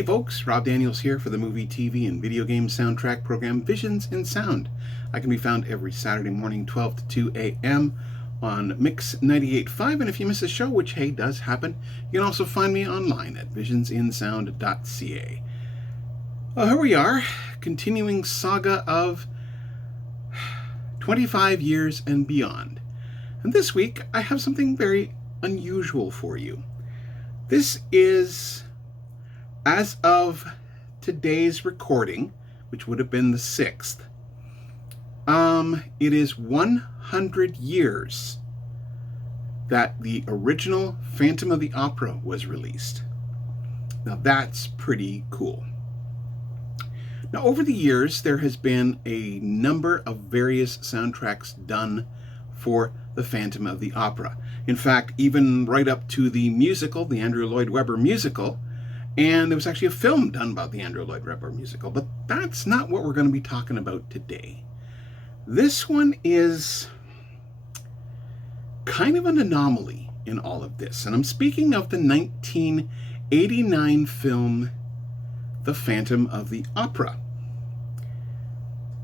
Hey folks, Rob Daniels here for the movie, TV, and video game soundtrack program Visions in Sound. I can be found every Saturday morning 12 to 2 a.m. on Mix 98.5, and if you miss a show, which hey, does happen, you can also find me online at visionsinsound.ca. Well, here we are, continuing saga of 25 years and beyond. And this week, I have something very unusual for you. This is, as of today's recording, which would have been the 6th, it is 100 years that the original Phantom of the Opera was released. Now that's pretty cool. Now over the years, there has been a number of various soundtracks done for the Phantom of the Opera. In fact, even right up to the musical, the Andrew Lloyd Webber musical, and there was actually a film done about the Andrew Lloyd Webber musical, but that's not what we're going to be talking about today. This one is kind of an anomaly in all of this, and I'm speaking of the 1989 film, The Phantom of the Opera.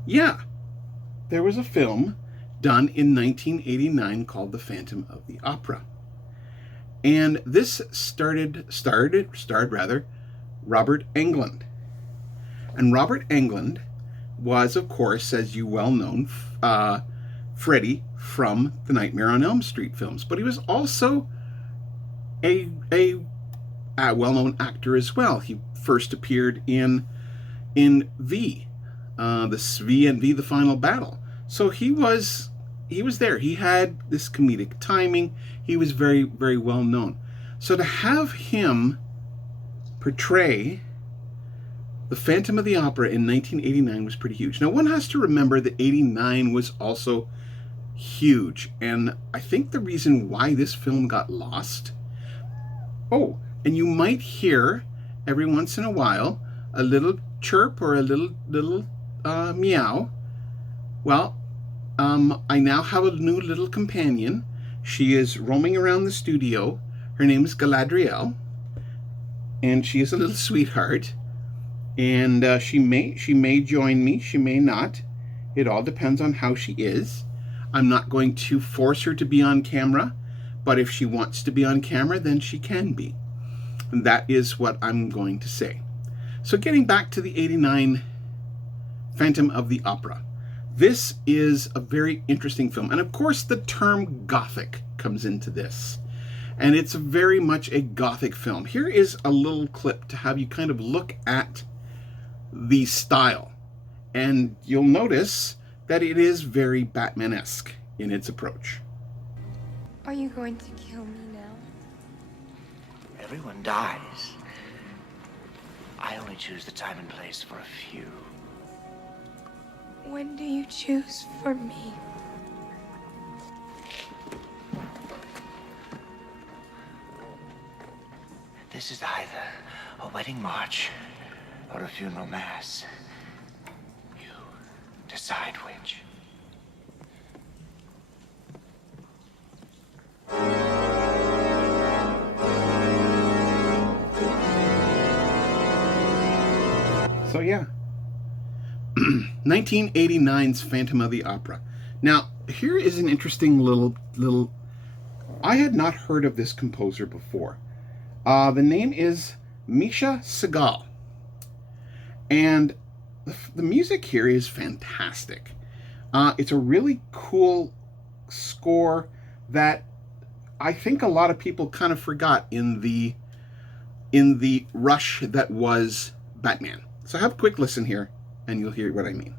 Yeah, there was a film done in 1989 called The Phantom of the Opera. And this starred Robert Englund. And Robert Englund was, of course, as you well know, Freddy from the Nightmare on Elm Street films. But he was also a well-known actor as well. He first appeared in V, the V and V: The Final Battle. So he was there. He had this comedic timing. He was very, very well known. So to have him portray the Phantom of the Opera in 1989 was pretty huge. Now, one has to remember that 89 was also huge. And I think the reason why this film got lost... Oh, and you might hear every once in a while a little chirp or a little meow. Well, I now have a new little companion. She is roaming around the studio. Her name is Galadriel, and she is a little sweetheart. And she may join me. She may not. It all depends on how she is. I'm not going to force her to be on camera, but if she wants to be on camera, then she can be. And that is what I'm going to say. So getting back to the 89 Phantom of the Opera. This is a very interesting film. And of course, the term Gothic comes into this. And it's very much a Gothic film. Here is a little clip to have you kind of look at the style. And you'll notice that it is very Batman-esque in its approach. Are you going to kill me now? Everyone dies. I only choose the time and place for a few. When do you choose for me? This is either a wedding march or a funeral mass. You decide which. So yeah, 1989's Phantom of the Opera. Now, here is an interesting little... I had not heard of this composer before. The name is Misha Segal. And the music here is fantastic. It's a really cool score that I think a lot of people kind of forgot in the rush that was Batman. So have a quick listen here, and you'll hear what I mean.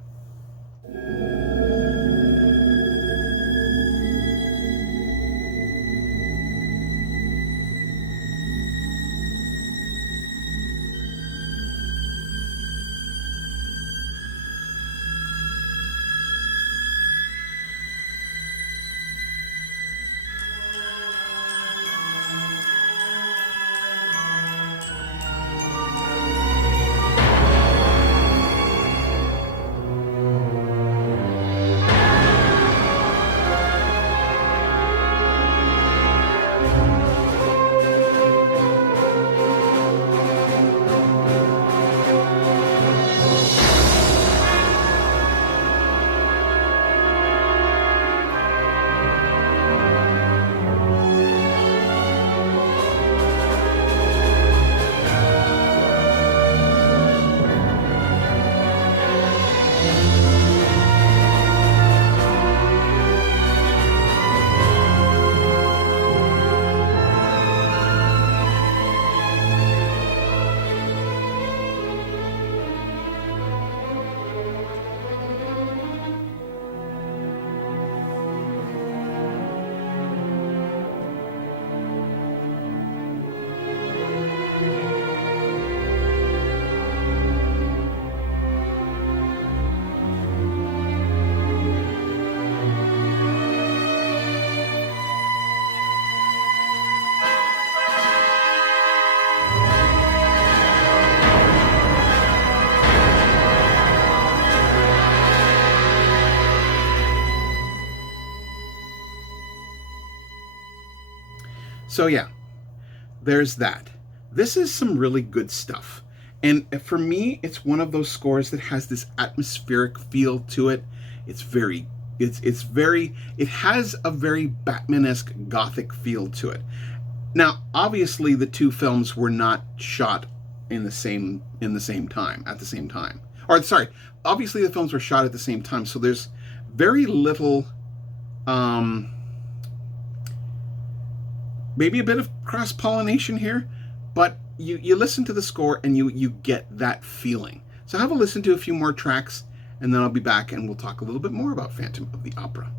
So yeah, there's that. This is some really good stuff. And for me, it's one of those scores that has this atmospheric feel to it. It's very it has a very Batman-esque gothic feel to it. Now, obviously the two films were not shot in the same time, at the same time. Or sorry, obviously the films were shot at the same time, so there's very little maybe a bit of cross-pollination here, but you listen to the score and you get that feeling. So have a listen to a few more tracks, and then I'll be back and we'll talk a little bit more about Phantom of the Opera.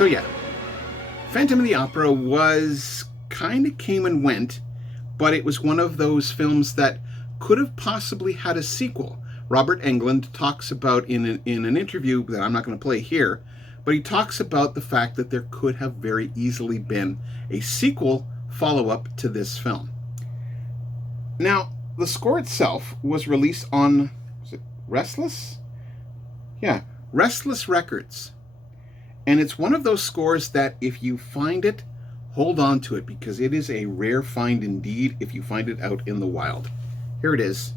So yeah, Phantom of the Opera was kind of came and went, but it was one of those films that could have possibly had a sequel. Robert Englund talks about in an interview that I'm not going to play here, but he talks about the fact that there could have very easily been a sequel follow-up to this film. Now, the score itself was released on, was it Restless? Yeah, Restless Records. And it's one of those scores that if you find it, hold on to it, because it is a rare find indeed if you find it out in the wild. Here it is.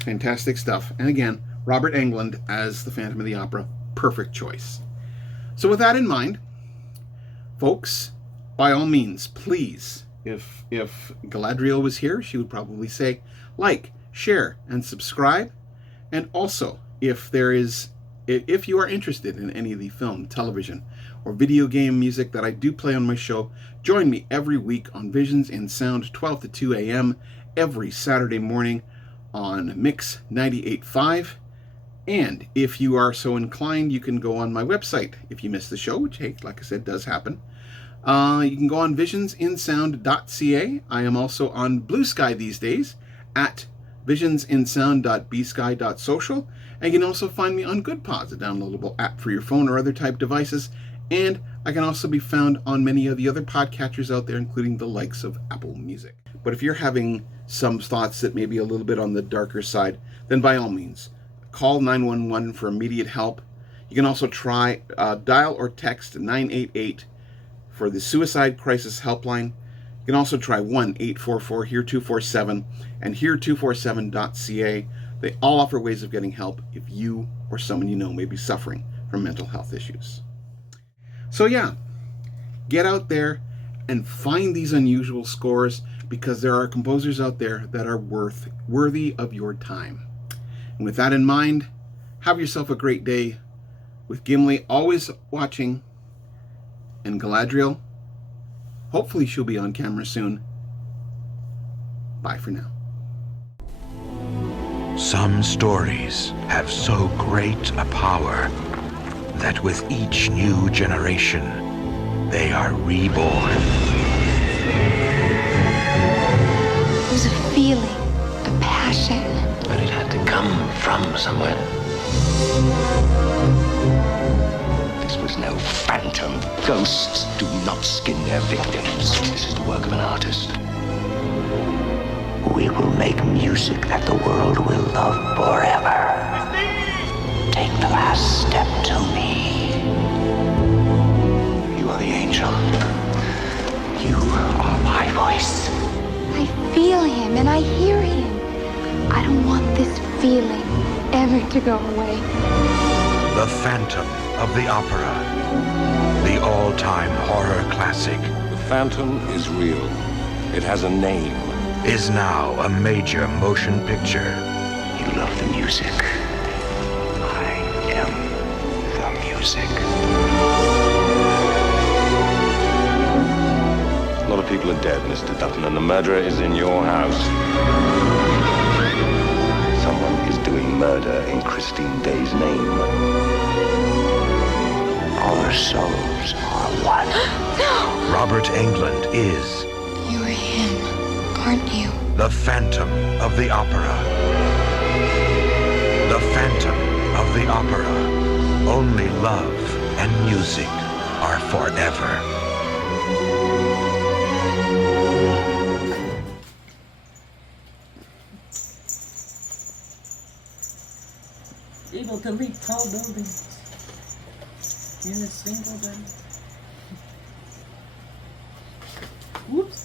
Fantastic stuff. And again, Robert Englund as the Phantom of the Opera. Perfect choice. So with that in mind, folks, by all means, please, if Galadriel was here, she would probably say like, share, and subscribe. And also, if you are interested in any of the film, television, or video game music that I do play on my show, join me every week on Visions in Sound, 12 to 2 a.m. every Saturday morning on Mix 98.5. And if you are so inclined, you can go on my website. If you missed the show, which, hey, like I said, does happen, you can go on visionsinsound.ca. I am also on Blue Sky these days at visionsinsound.bsky.social. And you can also find me on GoodPods, a downloadable app for your phone or other type devices. And I can also be found on many of the other podcatchers out there, including the likes of Apple Music. But if you're having some thoughts that may be a little bit on the darker side, then by all means, call 911 for immediate help. You can also try dial or text 988 for the Suicide Crisis Helpline. You can also try 1-844-HERE247 and HERE247.ca. They all offer ways of getting help if you or someone you know may be suffering from mental health issues. So yeah, get out there and find these unusual scores, because there are composers out there that are worthy of your time. And with that in mind, have yourself a great day with Gimli always watching, and Galadriel, hopefully she'll be on camera soon. Bye for now. Some stories have so great a power that with each new generation, they are reborn. There's a feeling, a passion. But it had to come from somewhere. This was no phantom. Ghosts do not skin their victims. This is the work of an artist. We will make music that the world will love forever. Take the last step to me. You are the angel. You are my voice. I feel him and I hear him. I don't want this feeling ever to go away. The Phantom of the Opera, the all-time horror classic, The Phantom is real. It has a name. is now a major motion picture. You love the music. I am the music. A lot of people are dead, Mr. Dutton, and the murderer is in your house. Someone is doing murder in Christine Day's name. Our souls are one. No! Robert Englund is You're him, aren't you? the Phantom of the Opera. The Phantom of the Opera. Only love and music are forever. Able to leap tall buildings in a single day. Whoops.